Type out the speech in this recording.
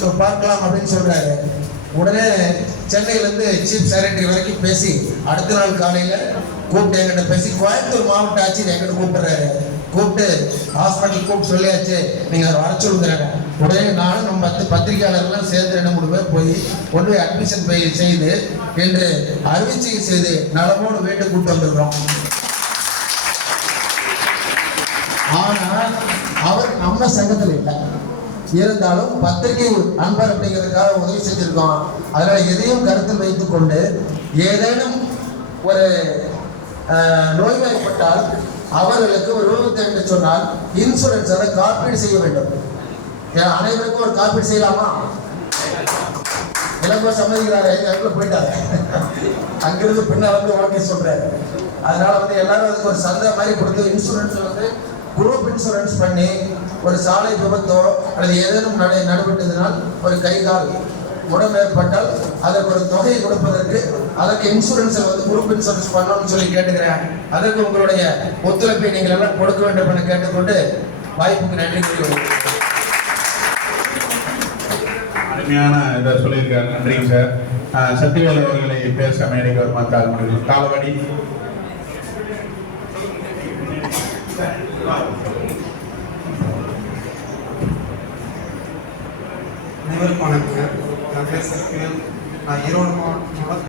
So பார்க்கலாம் அப்படின்னு சொல்றாரு. உடனே சென்னையிலேருந்து சீஃப் செக்ரட்டரி வரைக்கும் பேசி அடுத்த நாள் காலையில் கூப்பிட்டு என்கிட்ட பேசி கோயம்புத்தூர் மாவட்ட ஆட்சியர் என்கிட்ட கூப்பிடுறாரு. கூப்பிட்டு ஹாஸ்பிட்டல் கூப்பிட்டு சொல்லியாச்சு, நீங்கள் வர சொல்லுங்கிறாங்க. உடனே நானும் நம்ம பத்திரிகையாளர்கள்லாம் சேர்ந்து 2-3 பேர் போய் கொண்டு போய் அட்மிஷன் செய்து என்று அறுவை சிகிச்சை செய்து நலமோடு வீட்டுக்கு கூப்பிட்டு வந்திருக்கிறோம். ஆனால் அவர் நம்ம சங்கத்தில் இல்லை, இருந்தாலும் பத்திரிகை அன்பர் அப்படிங்கிறதுக்காக உதவி செஞ்சிருக்கோம். அதனால எதையும் கருத்தில் வைத்துக் கொண்டு ஏதேனும் ஒரு நோய்வாய்ப்பட்டால் அவர்களுக்கு ஒரு விபத்து என்று சொன்னால் இன்சூரன்ஸ் அதை காப்பீடு செய்ய வேண்டும். அனைவருக்கும் ஒரு காப்பீடு செய்யலாமா? இளங்கோ சம்மதிக்கிறாரு, அதுக்குள்ள போயிட்டாரு. அங்கிருந்து பின்னால் வந்து ஓகே சொல்றாரு. அதனால எல்லாரும் அதுக்கு ஒரு சந்தா மாதிரி கொடுத்து இன்சூரன்ஸ் குரூப் இன்சூரன்ஸ் பண்ணி ஒரு சாலை விபத்தோ அல்லது ஏதேனும் நடைபெற்றதுனால் ஒரு கை கால் உடம்பு ஏற்பட்டால் அதற்கு ஒரு தொகையை கொடுப்பதற்கு அதற்கு இன்சூரன்ஸை குரூப் இன்சூரன்ஸ் பண்ணணும்னு சொல்லி கேட்டுக்கிறேன். அதற்கு உங்களுடைய ஒத்துழைப்பை நீங்கள் எல்லாம் கொடுக்க வேண்டும் என கேட்டுக்கொண்டு வாய்ப்புக்கு நன்றி கூறுகிறேன். அருமையான இதை சொல்லியிருக்காரு, நன்றிங்க சார். சத்திவேல் அவர்களை பேச மேடைக்கு வருமாறு காலவாடி. அனைவருக்கும் வணக்கங்க. நான் பேர் சத்திவேல். நான் ஈரோடு மாவட்டம்